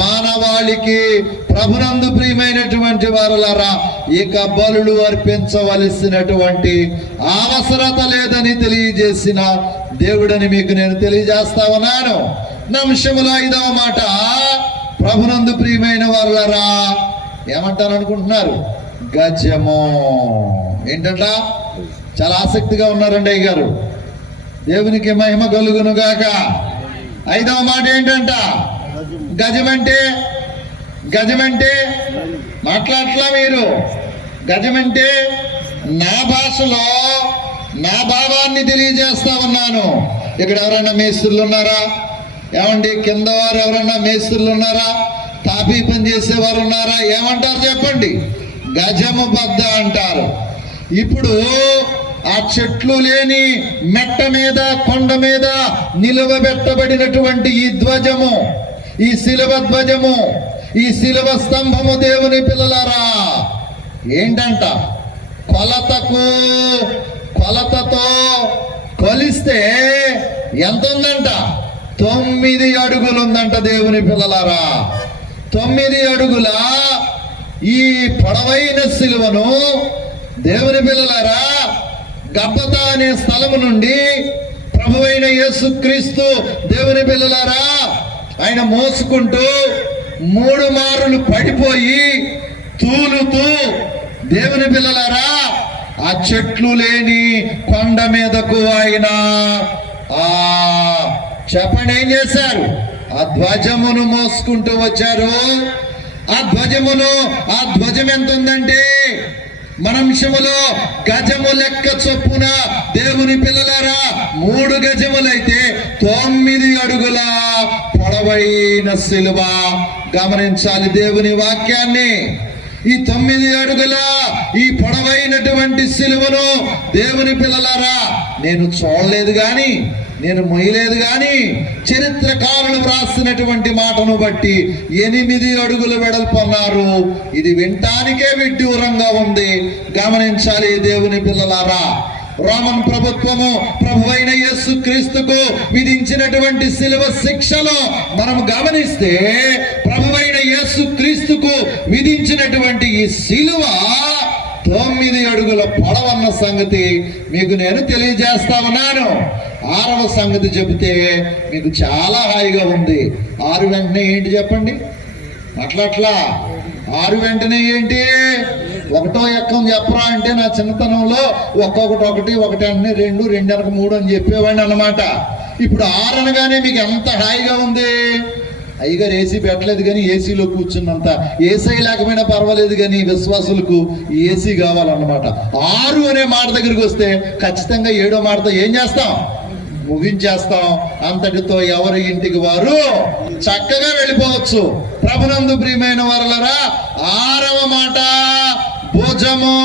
మానవాళికి ప్రభునందు ప్రియమైనటువంటి వారలారా ఇక బలులు అర్పించవలసినటువంటి అవసరత లేదని తెలియజేసిన దేవుడని మీకు నేను తెలియజేస్తా ఉన్నాను. అంశములో 5వ మాట, ప్రభునందు ప్రియమైన వారలారా ఏమంటారు అనుకుంటున్నారు? గజము. ఏంటంట? చాలా ఆసక్తిగా ఉన్నారండి అయ్య గారు. దేవునికి మహిమ కలుగును గాక. 5వ మాట ఏంటంట? గజమంటే. గజమంటే మాట్లాడట్లా మీరు? గజమంటే నా భాషలో నా భావాన్ని తెలియజేస్తా ఉన్నాను. ఇక్కడ ఎవరైనా మేస్త్రులు ఉన్నారా? ఏమండి కింద వారు ఎవరైనా మేస్త్రులు ఉన్నారా? తాపీ పని చేసేవారు ఉన్నారా? ఏమంటారు చెప్పండి? గజము బద్ద అంటారు. ఇప్పుడు ఆ చెట్లు లేని మెట్ట మీద, కొండ మీద నిలువబెట్టబడినటువంటి ఈ ధ్వజము, ఈ శిలువ ధ్వజము, ఈ శిలువ స్తంభము దేవుని పిల్లలారా ఏంటంట? కొలతతో కొలిస్తే ఎంత ఉందంట? 9 అడుగులు ఉందంట దేవుని పిల్లలారా. 9 అడుగుల ఈ పొడవైన శిలువను దేవుని పిల్లలారా గబ్బతా అనే స్థలము నుండి ప్రభువైన యేసుక్రీస్తు దేవుని పిల్లలారా ఆయన మోసుకుంటూ 3 మారులు పడిపోయి తూలుతూ దేవుని పిల్లలారా ఆ చెట్లు లేని కొండ మీదకు ఆయన చెప్పండి ఏం చేశారు? ఆ ధ్వజమును మోసుకుంటూ వచ్చారు. ఆ ధ్వజం ఎంత ఉందంటే మన అంశములో గజము లెక్క చొప్పున దేవుని పిల్లలారా 3 గజములైతే 9 అడుగుల పొడవైన శిలువ. గమనించాలి దేవుని వాక్యాన్ని. ఈ 9 అడుగుల ఈ పొడవైనటువంటి శిలువను దేవుని పిల్లలారా నేను చూడలేదు గాని, నేను మొయ్యలేదు గాని చరిత్రకారులు వ్రాసినటువంటి మాటను బట్టి 8 అడుగులు వెడల్పు అన్నారు. ఇది వినటానికే విడ్డూరంగా ఉంది. గమనించాలి దేవుని పిల్లలారా. రోమన్ ప్రభుత్వము ప్రభువైన యేసు క్రీస్తుకు విధించినటువంటి శిలువ శిక్షలో మనం గమనిస్తే ప్రభువైన యేసు క్రీస్తుకు విధించినటువంటి ఈ శిలువ 9 అడుగుల పొడవన్న సంగతి మీకు నేను తెలియజేస్తా ఉన్నాను. 6వ సంగతి చెబితే మీకు చాలా హాయిగా ఉంది. 6 వెంటనే ఏంటి చెప్పండి? అట్లా 6 వెంటనే ఏంటి? 1వ ఎక్కం చెప్పరా అంటే నా చిన్నతనంలో ఒక్కొక్కటి 1 అంటే 2, 2 అనక 3 అని చెప్పేవాడిని అన్నమాట. ఇప్పుడు 6 అనగానే మీకు ఎంత హాయిగా ఉంది. అయ్యగారు ఏసీ పెట్టలేదు కానీ ఏసీలో కూర్చున్నంత, ఏసీ లేకపోయినా పర్వాలేదు కానీ విశ్వాసులకు ఏసీ కావాలన్నమాట. 6 అనే మాట దగ్గరికి వస్తే ఖచ్చితంగా 7వ మాటతో ఏం చేస్తాం? ముగించేస్తాం. అంతటితో ఎవరి ఇంటికి వారు చక్కగా వెళ్ళిపోవచ్చు. ప్రభునందు ప్రియమైన వారలారా 6వ మాట భుజము.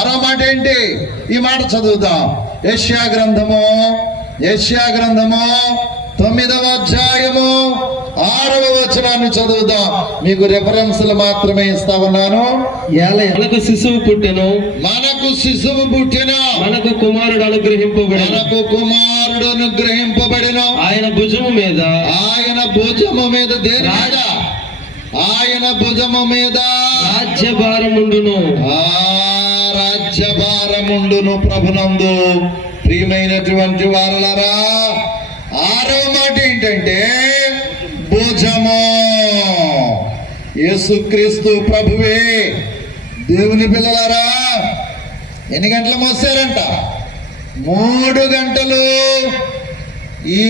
6వ మాట ఏంటి? ఈ మాట చదువుదాం. యెషయా గ్రంథము 9వ అధ్యాయము 6వ వచనాన్ని చదువుదాం. మీకు రెఫరెన్స్లు మాత్రమే ఇస్తా ఉన్నాను. మనకు శిశువు పుట్టెను, మనకు కుమారుడు అనుగ్రహింపబడెను. ఆయన భుజము మీద దేని మీద? ఆయన భుజము మీద రాజ్యభారముండును. రాజ్యభారముండును. ప్రభునందు ప్రియమైనటువంటి వారలారా 6వ మాట ఏంటంటే భుజము. యేసుక్రీస్తు ప్రభువే దేవుని పిల్లలారా ఎన్ని గంటలు మోసారంట? 3 గంటలు. ఈ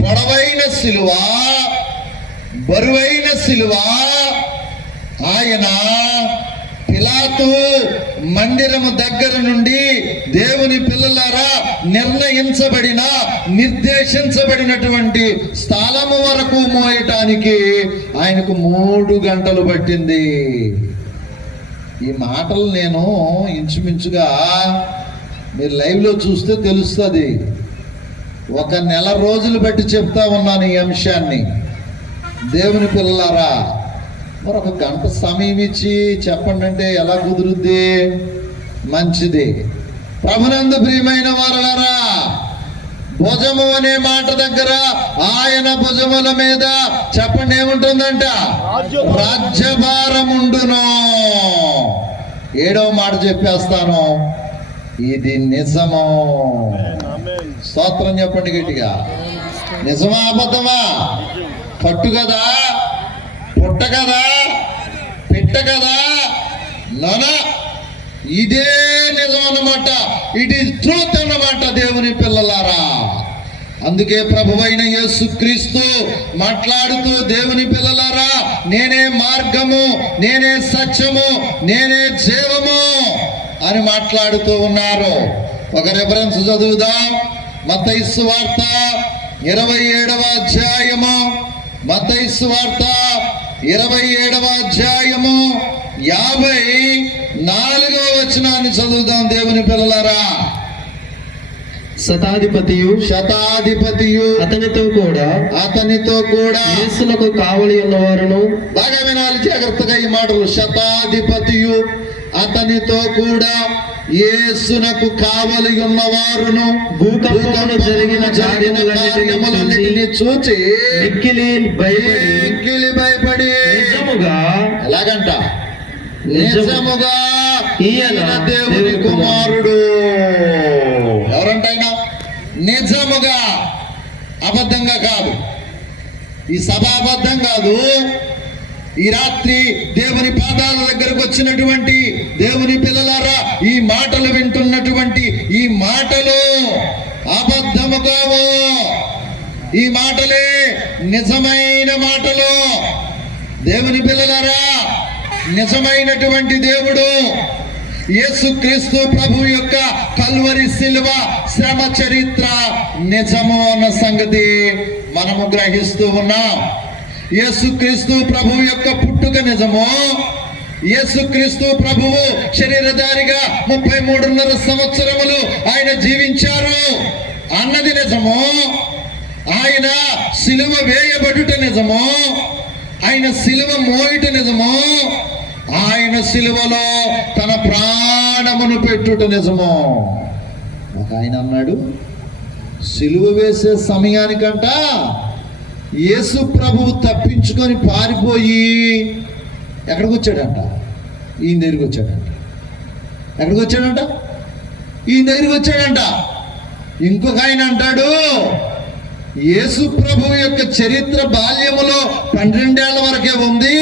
పొడవైన శిలువ, బరువైన శిలువ ఆయన పిలాతు మందిరము దగ్గర నుండి దేవుని పిల్లలారా నిర్దేశించబడినటువంటి స్థలము వరకు మోయటానికి ఆయనకు 3 గంటలు పట్టింది. ఈ మాటలు నేను ఇంచుమించుగా మీరు లైవ్లో చూస్తే తెలుస్తుంది. ఒక నెల రోజులు బట్టి చెప్తా ఉన్నాను ఈ అంశాన్ని. దేవుని పిల్లలారా, మరి ఒక గంట సమయం ఇచ్చి చెప్పండి అంటే ఎలా కుదురుద్ది? మంచిది. ప్రభునందు ప్రియమైన వారలారా, భుజము అనే మాట దగ్గర ఆయన భుజముల మీద చెప్పండి ఏముంటుందంట? రాజ్యభారముండును. 7వ మాట చెప్పేస్తాను, ఇది నిజము. స్తోత్రం చెప్పండి గట్టిగా. నిజమా అబద్ధమా? పట్టు కదా, పుట్ట కదా, పిట్ట కదా, నానా ఇదే నిజం అన్నమాట. ఇట్ ఈస్ ట్రూత్ అన్నమాట దేవుని పిల్లలారా. అందుకే ప్రభువైన యేసుక్రీస్తు మాట్లాడుతూ, దేవుని పిల్లలారా, నేనే మార్గము, నేనే సత్యము, నేనే జీవము అని మాట్లాడుతూ ఉన్నారు. ఒక రెఫరెన్స్ చదువుదాం. మత్తయి సువార్త 27వ అధ్యాయము, మత్తయి సువార్త 27వ అధ్యాయము 54వ వచనాన్ని చదువుదాం దేవుని పిల్లలారా. శతాధిపతియు అతనితో కూడా యేసునకు కావలి ఉన్నవారును. బాగా వినాలి జాగ్రత్తగా ఈ మాటలు. శతాధిపతియు అతనితో కూడా యేసునకు కావలి ఉన్నవారును భూకంపములు జరిగిన కార్యములన్నిటిని చూచి మిక్కిలి భయపడి నిజముగా ఎలాగంట? నిజముగా ఈయన దేవుని కుమారుడు. ఎవరంట ఆయన? నిజముగా, అబద్ధంగా కాదు. ఈ సభ అబద్ధం కాదు. ఈ రాత్రి దేవుని పాదాల దగ్గరకు వచ్చినటువంటి దేవుని పిల్లలారా, ఈ మాటలు వింటున్నటువంటి ఈ మాటలు అబద్ధము కావు. ఈ మాటలే నిజమైన మాటలు. దేవుని పిల్లలారా, నిజమైనటువంటి దేవుడు యేసుక్రీస్తు ప్రభు యొక్క కల్వరి శిలువ శ్రమ చరిత్ర నిజము అన్న సంగతి మనము గ్రహిస్తూ ఉన్నాం. యేసుక్రీస్తు ప్రభు యొక్క పుట్టుక నిజము. యేసుక్రీస్తు ప్రభువు శరీరధారిగా 33.5 సంవత్సరములు ఆయన జీవించారు అన్నది నిజము. ఆయన శిలువ వేయబడుట నిజము. ఆయన శిలువ మోయుట నిజము. ఆయన శిలువలో తన ప్రాణమును పెట్టుట నిజము. ఒక ఆయన అన్నాడు, శిలువ వేసే సమయానికంట యేసు ప్రభువు తప్పించుకొని పారిపోయి ఎక్కడికి వచ్చాడంట? ఈయన దగ్గరికి వచ్చాడంట. ఎక్కడికి వచ్చాడంట? ఈయన దగ్గరికి వచ్చాడంట. ఇంకొక ఆయన అంటాడు, యేసు ప్రభు యొక్క చరిత్ర బాల్యములో 12 ఏళ్ల వరకే ఉంది.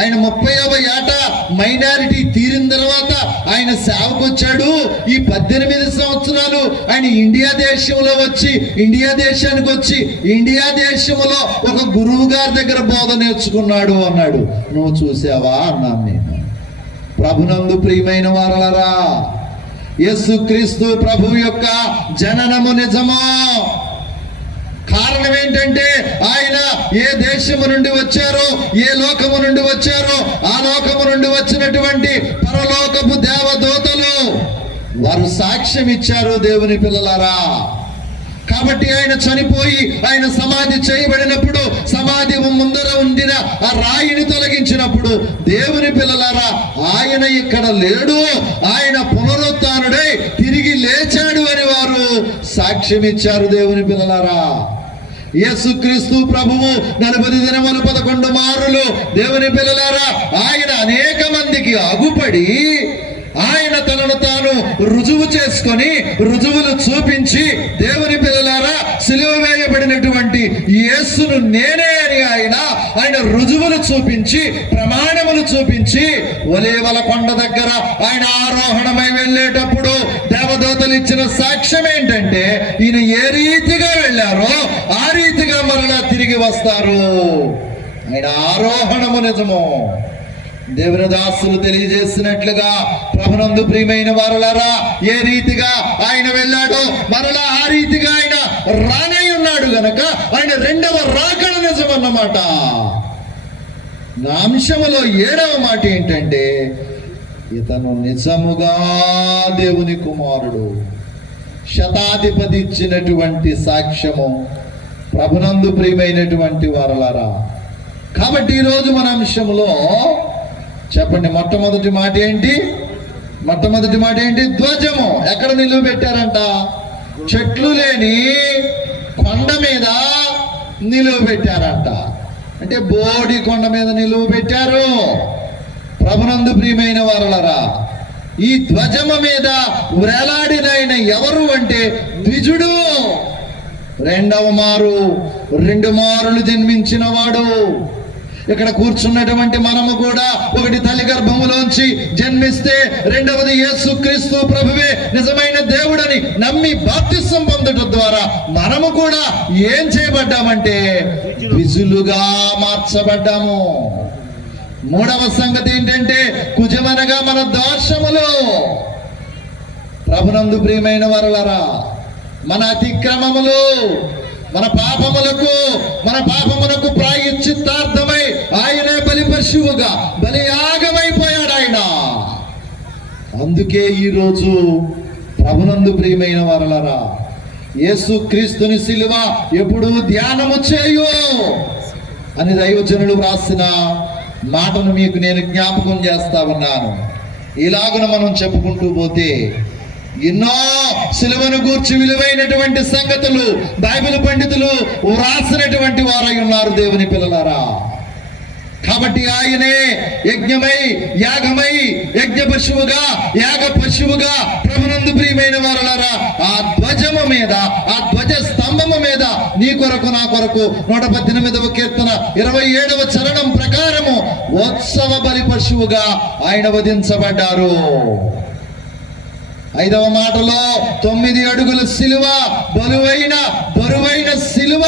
ఆయన 30వ ఏట మైనారిటీ తీరిన తర్వాత ఆయన సేవకు వచ్చాడు. ఈ 18 సంవత్సరాలు ఆయన ఇండియా దేశానికి వచ్చి ఇండియా దేశంలో ఒక గురువు గారి దగ్గర బోధ నేర్చుకున్నాడు అన్నాడు. నువ్వు చూసావా అన్నాను నేను. ప్రభునందు ప్రియమైన వారలారా, యేసుక్రీస్తు ప్రభు యొక్క జననము నిజమో. కారణం ఏంటంటే ఆయన ఏ దేశము నుండి వచ్చారో, ఏ లోకము నుండి వచ్చారో, ఆ లోకము నుండి వచ్చినటువంటి పరలోకపు దేవదూతలు వారు సాక్ష్యం ఇచ్చారు దేవుని పిల్లలారా. కాబట్టి ఆయన చనిపోయి ఆయన సమాధి చేయబడినప్పుడు, సమాధి ముందర ఉండిన ఆ రాయిని తొలగించినప్పుడు, దేవుని పిల్లలారా, ఆయన ఇక్కడ లేడు, ఆయన పునరుత్థానుడై తిరిగి లేచాడు అని వారు సాక్ష్యం ఇచ్చారు దేవుని పిల్లలారా. యేసుక్రీస్తు ప్రభువు 40 దినములు 11 మారులు దేవుని పిల్లలారా ఆయన అనేక మందికి అగుపడి ఆయన తనను తాను రుజువు చేసుకొని, రుజువులు చూపించి, దేవుని పిల్లలారా సిలువ వేయబడినటువంటి యేసును నేనే అని ఆయన రుజువులు చూపించి, ప్రమాణములు చూపించి, ఒలీవల కొండ దగ్గర ఆయన ఆరోహణమై వెళ్ళేటప్పుడు దేవదూతలు ఇచ్చిన సాక్ష్యం ఏంటంటే, ఈయన ఏ రీతిగా వెళ్ళారో ఆ రీతిగా మరలా తిరిగి వస్తారు. ఆయన ఆరోహణము నిజము. దేవుని దాసులు తెలియజేసినట్లుగా, ప్రభునందు ప్రియమైన వారలారా, ఏ రీతిగా ఆయన వెళ్ళాడో మరలా ఆ రీతిగా ఆయన రానై ఉన్నాడు గనక ఆయన రెండవ రాకడ నిజమన్నమాట. నా అంశములో 7వ మాట ఏంటంటే, ఇతను నిజముగా దేవుని కుమారుడు. శతాధిపతి ఇచ్చినటువంటి సాక్ష్యము. ప్రభునందు ప్రియమైనటువంటి వారలారా, కాబట్టి ఈరోజు మన అంశంలో చెప్పండి, మొట్టమొదటి మాట ఏంటి? ధ్వజము. ఎక్కడ నిలువ పెట్టారంట? చెట్లు లేని కొండ మీద నిలువ పెట్టారంట. అంటే బోడి కొండ మీద నిలువ పెట్టారు. ప్రభునందు ప్రియమైన వారలారా, ఈ ధ్వజము మీద వేలాడినైన ఎవరు అంటే ద్విజుడు, రెండు మారులు జన్మించిన వాడు. ఇక్కడ కూర్చున్నటువంటి మనము కూడా ఒకటి తల్లి గర్భములోంచి జన్మిస్తే, రెండవది యేసుక్రీస్తు ప్రభువే నిజమైన దేవుడని నమ్మి బాప్తిసం పొందడం ద్వారా మనము కూడా ఏం చేయబడ్డామంటే ద్విజులుగా మార్చబడ్డాము. మూడవ సంగతి ఏంటంటే కుజమనగా మన దోషములు. ప్రభునందు ప్రియమైన వారలారా, మన అతిక్రమములు, మన పాపములకు ప్రాయశ్చిత్తార్థమై ఆయనే బలి పశువుగా బలియాగమైపోయాడు ఆయన. అందుకే ఈరోజు ప్రభునందు ప్రియమైన వారలారా, యేసుక్రీస్తుని సిలువ ఎప్పుడు ధ్యానము చేయు అని దైవజనులు వ్రాసిన మాటను మీకు నేను జ్ఞాపకం చేస్తా ఉన్నాను. ఇలాగున మనం చెప్పుకుంటూ పోతే ఎన్నో సిలువను గూర్చి విలువైనటువంటి సంగతులు బైబిల్ పండితులు వ్రాసినటువంటి వారై ఉన్నారు దేవుని పిల్లలారా. కాబట్టి ఆయనే యజ్ఞమై యాగమై యజ్ఞ పశువుగా యాగ పశువుగా ప్రభునందు ప్రియమైన వారలారా, ఆ ధ్వజము మీద, ఆ ధ్వజ స్తంభము మీద నీ కొరకు నా కొరకు 118వ కీర్తన 27వ చరణం ప్రకారము ఉత్సవ బలి పశువుగా ఆయన వధించబడ్డారు. 5వ మాటలో 9 అడుగుల సిలువ, బరువైన సిలువ,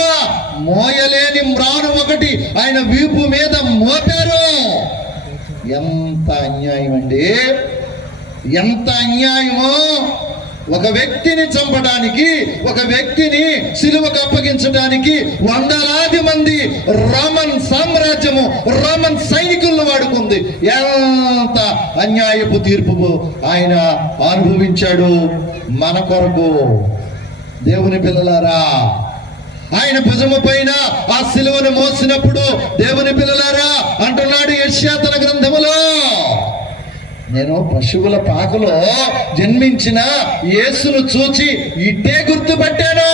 మోయలేని మ్రాను ఒకటి ఆయన వీపు మీద మోపారు. ఎంత అన్యాయం అండి, ఎంత అన్యాయమో! ఒక వ్యక్తిని చంపడానికి, ఒక వ్యక్తిని సిలువకు అప్పగించడానికి వందలాది మంది రోమన్ సామ్రాజ్యము, రోమన్ సైనికులను వాడుకుంది. ఎంత అన్యాయపు తీర్పు ఆయన అనుభవించాడు మన కొరకు. దేవుని పిల్లలారా, ఆయన భుజము పైన ఆ సిలువను మోసినప్పుడు దేవుని పిల్లలారా అంటున్నాడు యెషయా తన గ్రంథములో, నేను పశువుల పాకలో జన్మించిన యేసును చూచి ఇట్టే గుర్తుపట్టాను.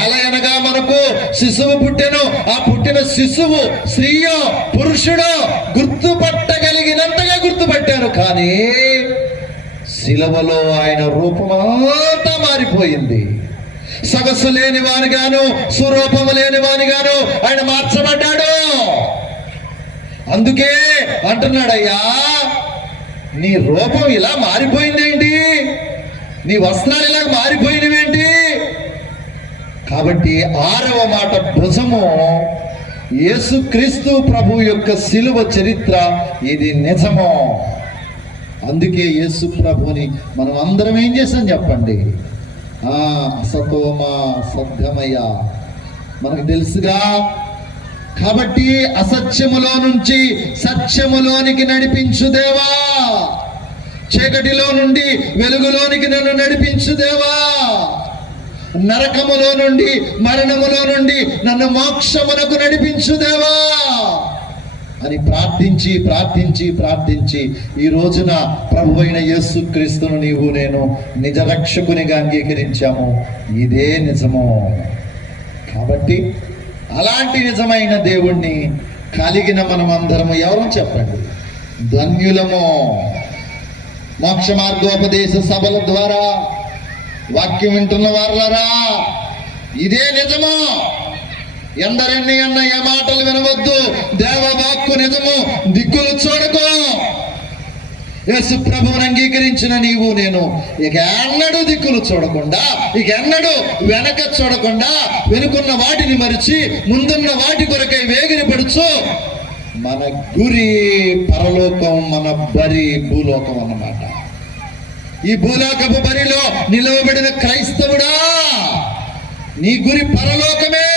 ఎలాగనగా మనకు శిశువు పుట్టెను, ఆ పుట్టిన శిశువు స్త్రీయో పురుషుడో గుర్తుపట్టగలిగినంతగా గుర్తుపట్టాను. కానీ శిలువలో ఆయన రూపమంతా మారిపోయింది. సొగసు లేని వానిగాను, స్వరూపము లేని వానిగాను ఆయన మార్చబడ్డాడు. అందుకే అంటున్నాడయ్యా, నీ రూపం ఇలా మారిపోయిందేంటి, నీ వస్త్రాలు ఇలా మారిపోయినవేంటి? కాబట్టి 6వ మాట భుజము. యేసుక్రీస్తు ప్రభు యొక్క శిలువ చరిత్ర ఇది నిజము. అందుకే యేసు ప్రభుని మనం అందరం ఏం చేసాం చెప్పండి? అసతోమా సద్గమయ, మనకు తెలుసుగా. కాబట్టి అసత్యములో నుంచి సత్యములోనికి నడిపించు దేవా, చీకటిలో నుండి వెలుగులోనికి నన్ను నడిపించు దేవా, నరకములో నుండి మరణములో నుండి నన్ను మోక్షమునకు నడిపించు దేవా అని ప్రార్థించి ప్రార్థించి ప్రార్థించి ఈ రోజున ప్రభు అయిన యేసుక్రీస్తును నీవు నేను నిజ రక్షకునిగా అంగీకరించాము. ఇదే నిజము. కాబట్టి అలాంటి నిజమైన దేవుణ్ణి కలిగిన మనం అందరము ఎవరు చెప్పండి? ధన్యులము. మోక్ష మార్గోపదేశ సభల ద్వారా వాక్యం వింటున్న వారులారా, ఇదే నిజము. ఎందరెన్ని అన్న ఏ మాటలు వినవద్దు. దేవవాక్కు నిజము. దిక్కులు చూడకు. యేసు ప్రభువుని అంగీకరించిన నీవు నేను ఇక ఎన్నడూ దిక్కులు చూడకుండా, ఇక ఎన్నడూ వెనక చూడకుండా, వెనుకున్న వాటిని మరిచి ముందున్న వాటి కొరకై వేగిరి పడుచు. మన గురి పరలోకం, మన బరి భూలోకం అన్నమాట. ఈ భూలోకపు బరిలో నిలవబడిన క్రైస్తవుడా, నీ గురి పరలోకమే.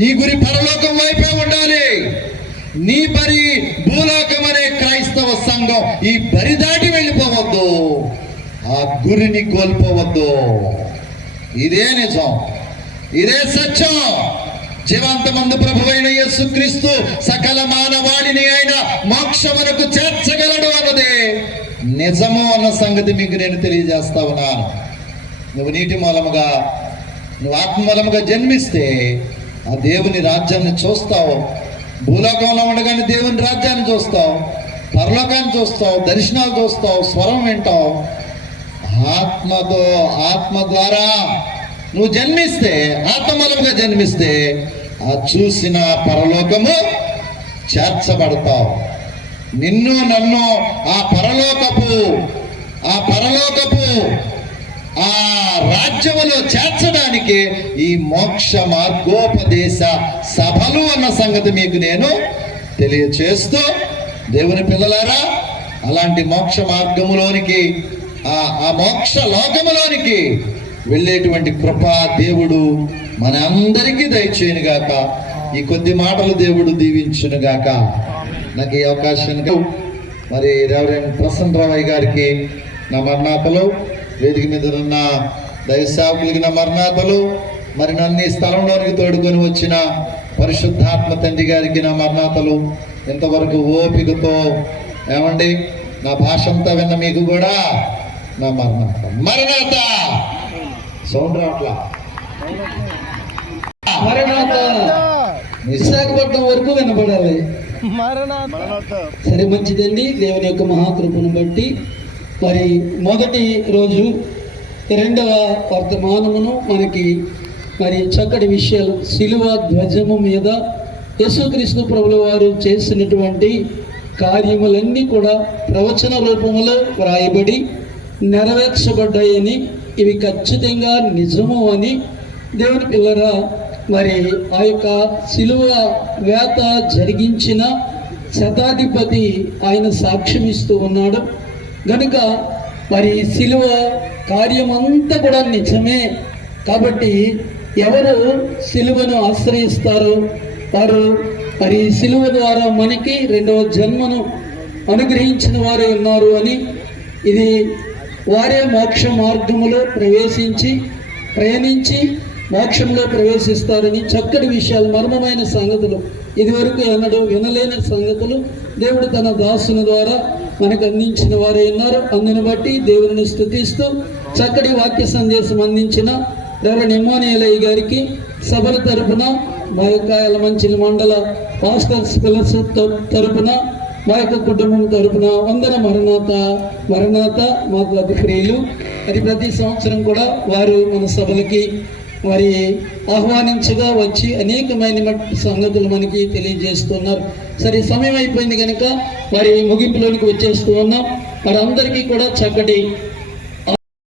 నీ గురి పరలోకం వైపే ఉండాలి. నీ బరి భూలోకం అనే క్రైస్తవ సంఘం ఈ బరి దాటి వెళ్ళిపోవద్దు. ఆ గురిని కోల్పోవద్దు. ఇదే నిజం, ఇదే సత్యం. జీవంతమందు ప్రభువైన యేసుక్రీస్తు సకల మానవాళిని ఆయన మోక్షమునకు చేర్చగలడు అన్నదే నిజము అన్న సంగతి మీకు నేను తెలియజేస్తా ఉన్నాను. నువ్వు నీటి మూలముగా, నువ్వు ఆత్మ మూలముగా జన్మిస్తే ఆ దేవుని రాజ్యాన్ని చూస్తావు. భూలోకంలో ఉండగానే దేవుని రాజ్యాన్ని చూస్తావు, పరలోకాన్ని చూస్తావు, దర్శనాలు చూస్తావు, స్వరం వింటావు. ఆత్మ ద్వారా నువ్వు జన్మిస్తే, ఆత్మ మూలముగా జన్మిస్తే ఆ చూసిన పరలోకము చేర్చబడతావు. నిన్ను నన్ను ఆ పరలోకపు ఆ రాజ్యములో చేర్చడానికి ఈ మోక్ష మార్గోపదేశ సభలు అన్న సంగతి మీకు నేను తెలియచేస్తూ, దేవుని పిల్లలారా, అలాంటి మోక్ష మార్గములోనికి, ఆ మోక్ష లోకములోనికి వెళ్ళేటువంటి కృపా దేవుడు మన అందరికీ దయచేయునుగాక. ఈ కొద్ది మాటలు దేవుడు దీవించునుగాక. నాకు ఈ అవకాశానికి మరి రెవరెండ్ ప్రసన్న రావయ్య గారికి నా మరణాతలు, వేదిక మీద ఉన్న దైవసేవకులకి నా మరణాతలు, మరి నన్ను ఈ స్థలంలోనికి తోడుకొని వచ్చిన పరిశుద్ధాత్మ తండ్రి గారికి నా మరణాతలు. ఇంతవరకు ఓపికతో ఏమండి నా భాష అంతా విన్న మీకు కూడా నా మరణాత సౌండ్ రావట్లా. విశాఖపట్నం వరకు వినపడాలి. సరే, మంచిదండి. దేవుని యొక్క మహాకృపను బట్టి మరి మొదటి రోజు రెండవ వర్తమానమును మనకి మరి చక్కటి విషయాలు, శిలువ ధ్వజము మీద యేసుక్రీస్తు ప్రభుల వారు చేసినటువంటి కార్యములన్నీ కూడా ప్రవచన రూపంలో వ్రాయబడి నెరవేర్చబడ్డాయని, ఇవి ఖచ్చితంగా నిజము అని దేవుని పిల్లరా మరి ఆ యొక్క శిలువ వేత జరిగించిన శతాధిపతి ఆయన సాక్ష్యం ఇస్తూ ఉన్నాడు గనుక మరి శిలువ కార్యమంతా కూడా నిజమే. కాబట్టి ఎవరు శిలువను ఆశ్రయిస్తారో వారు మరి శిలువ ద్వారా మనకి రెండవ జన్మను అనుగ్రహించిన వారే ఉన్నారు అని, ఇది వారే మోక్ష మార్గములో ప్రయాణించి మోక్షంలో ప్రవేశిస్తారని చక్కటి విషయాలు, మర్మమైన సంగతులు, ఇదివరకు ఎన్నడూ వినలేని సంగతులు దేవుడు తన దాసుని ద్వారా మనకు అందించిన వారే ఉన్నారు. అందుని బట్టి దేవుని స్తుతిస్తూ చక్కటి వాక్య సందేశం అందించిన రెవరెండ్ ఇమ్మానుయేలయ్య గారికి సభల తరపున, మా యొక్క యలమంచిలి మండల పాస్టర్స్ పిల్లర్స్ తరపున, మా యొక్క కుటుంబం తరపున వందన మరణాత మాకు అతిక్రియలు. అది ప్రతి సంవత్సరం కూడా వారు మన సభలకి మరి ఆహ్వానించగా వచ్చి అనేకమైన సంగతులు మనకి తెలియజేస్తున్నారు. సరే, సమయం అయిపోయింది కనుక మరి ముగింపులోనికి వచ్చేస్తూ ఉన్నాం. మరి అందరికీ కూడా చక్కటి